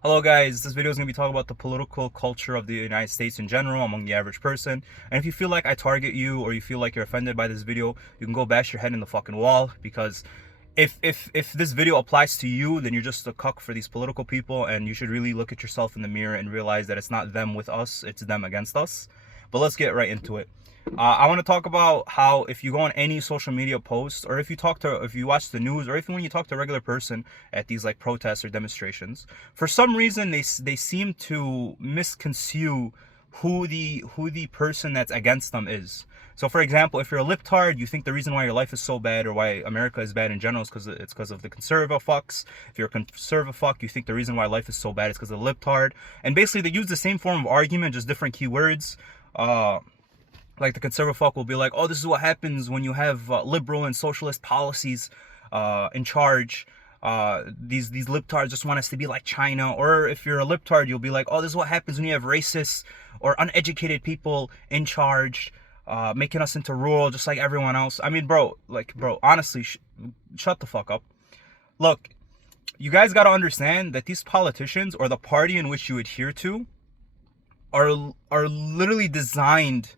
Hello guys, this video is going to be talking about the political culture of the United States in general among the average person. And if you feel like I target you or you feel like you're offended by this video, you can go bash your head in the fucking wall, because if this video applies to you, then you're just a cuck for these political people, and you should really look at yourself in the mirror and realize that it's not them with us, it's them against us. But let's get right into it. I want to talk about how if you go on any social media post, or if you watch the news, or even when you talk to a regular person at these like protests or demonstrations, for some reason they seem to misconceive who the person that's against them is. So for example, if you're a libtard, you think the reason why your life is so bad or why America is bad in general is because of the conservative fucks. If you're a conservative fuck, you think the reason why life is so bad is because of the libtard. And basically they use the same form of argument, just different keywords. Like the conservative fuck will be like, oh, this is what happens when you have liberal and socialist policies in charge. These libtards just want us to be like China. Or if you're a libtard, you'll be like, oh, this is what happens when you have racist or uneducated people in charge, making us into rural just like everyone else. I mean, bro, honestly, shut the fuck up. Look, you guys got to understand that these politicians or the party in which you adhere to are literally designed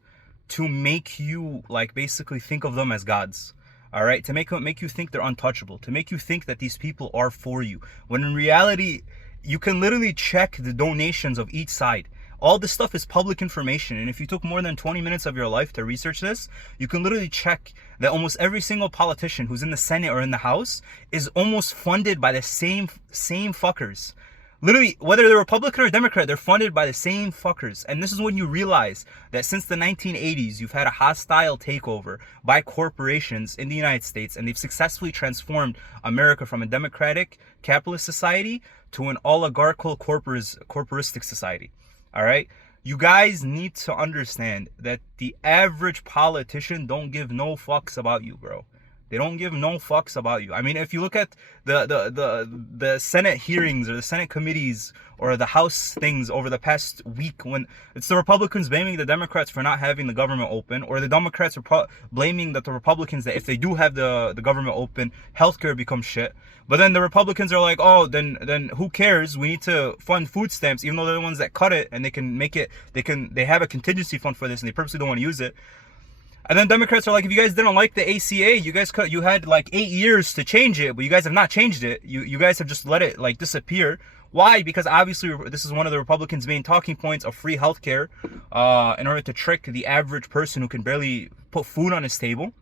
to make you like basically think of them as gods. All right, to make you think they're untouchable, to make you think that these people are for you, when in reality you can literally check the donations of each side. All this stuff is public information, and if you took more than 20 minutes of your life to research this, you can literally check that almost every single politician who's in the Senate or in the House is almost funded by the same fuckers. Literally, whether they're Republican or Democrat, they're funded by the same fuckers. And this is when you realize that since the 1980s, you've had a hostile takeover by corporations in the United States, and they've successfully transformed America from a democratic capitalist society to an oligarchical corporistic society. All right? You guys need to understand that the average politician don't give no fucks about you, bro. They don't give no fucks about you. I mean, if you look at the Senate hearings or the Senate committees or the House things over the past week, when it's the Republicans blaming the Democrats for not having the government open, or the Democrats are blaming the Republicans that if they do have the government open, healthcare becomes shit. But then the Republicans are like, oh, then who cares? We need to fund food stamps, even though they're the ones that cut it, and they can make it. They have a contingency fund for this, and they purposely don't want to use it. And then Democrats are like, if you guys didn't like the ACA, you had like 8 years to change it, but you guys have not changed it. You guys have just let it like disappear. Why? Because obviously this is one of the Republicans' main talking points of free healthcare, in order to trick the average person who can barely put food on his table,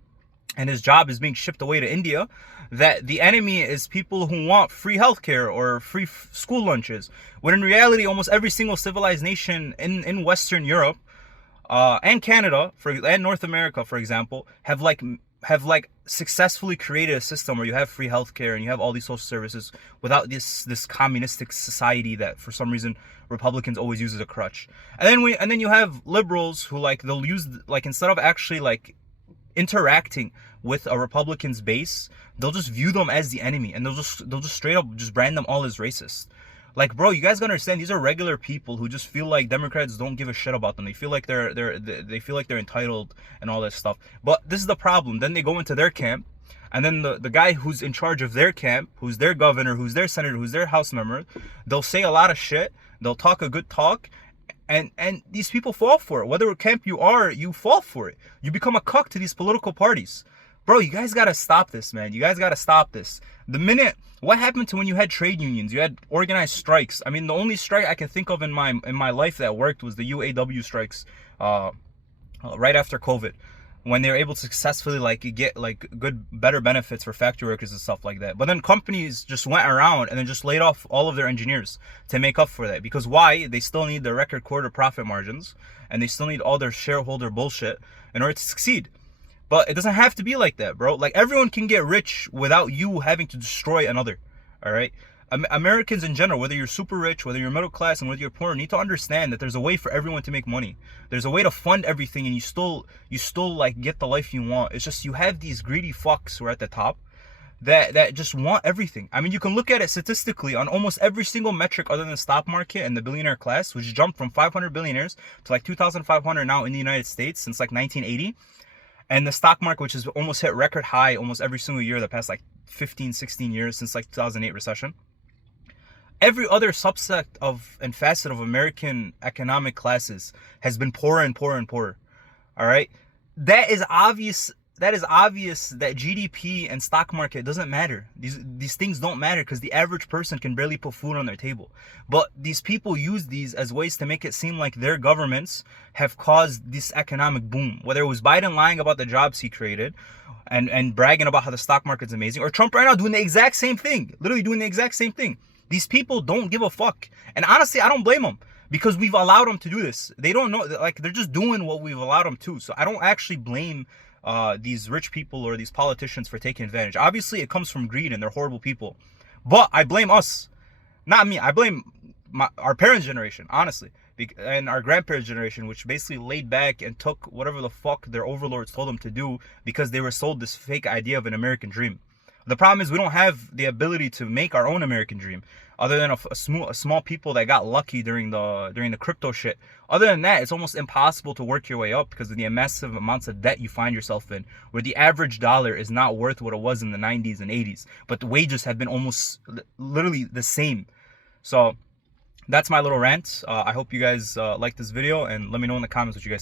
and his job is being shipped away to India, that the enemy is people who want free healthcare or free school lunches. When in reality, almost every single civilized nation in Western Europe, and Canada and North America, for example, have successfully created a system where you have free healthcare and you have all these social services without this communistic society that for some reason Republicans always use as a crutch. And then you have liberals who they'll use instead of actually interacting with a Republican's base, they'll just view them as the enemy, and they'll just straight up just brand them all as racist. Like, bro, you guys gotta understand, these are regular people who just feel like Democrats don't give a shit about them. They feel like they feel like they're entitled and all that stuff. But this is the problem. Then they go into their camp, and then the guy who's in charge of their camp, who's their governor, who's their senator, who's their house member, they'll say a lot of shit. They'll talk a good talk, and these people fall for it. Whatever camp you are, you fall for it. You become a cuck to these political parties. Bro, you guys gotta stop this, man. You guys gotta stop this. What happened to when you had trade unions? You had organized strikes. I mean, the only strike I can think of in my life that worked was the UAW strikes, right after COVID, when they were able to successfully get better benefits for factory workers and stuff like that. But then companies just went around and then just laid off all of their engineers to make up for that. Because why? They still need their record quarter profit margins, and they still need all their shareholder bullshit in order to succeed. But it doesn't have to be like that, bro. Like, everyone can get rich without you having to destroy another. All right? Americans in general, whether you're super rich, whether you're middle class, and whether you're poor, need to understand that there's a way for everyone to make money. There's a way to fund everything, and you still get the life you want. It's just you have these greedy fucks who are at the top that just want everything. I mean, you can look at it statistically on almost every single metric other than the stock market and the billionaire class, which jumped from 500 billionaires to 2,500 now in the United States since 1980. And the stock market, which has almost hit record high almost every single year the past 15, 16 years since 2008 recession. Every other subset of and facet of American economic classes has been poorer and poorer and poorer. All right, that is obvious. That is obvious that GDP and stock market doesn't matter. These things don't matter because the average person can barely put food on their table. But these people use these as ways to make it seem like their governments have caused this economic boom. Whether it was Biden lying about the jobs he created and bragging about how the stock market's amazing, or Trump right now doing the exact same thing, literally doing the exact same thing. These people don't give a fuck. And honestly, I don't blame them because we've allowed them to do this. They don't know, like, they're just doing what we've allowed them to. So I don't actually blame these rich people or these politicians for taking advantage. Obviously, it comes from greed and they're horrible people. But I blame us. Not me. I blame our parents' generation, honestly. And our grandparents' generation, which basically laid back and took whatever the fuck their overlords told them to do because they were sold this fake idea of an American dream. The problem is we don't have the ability to make our own American dream, other than a small people that got lucky during the crypto shit. Other than that, it's almost impossible to work your way up because of the massive amounts of debt you find yourself in, where the average dollar is not worth what it was in the 90s and 80s, but the wages have been almost literally the same. So that's my little rant. I hope you guys like this video, and let me know in the comments what you guys think.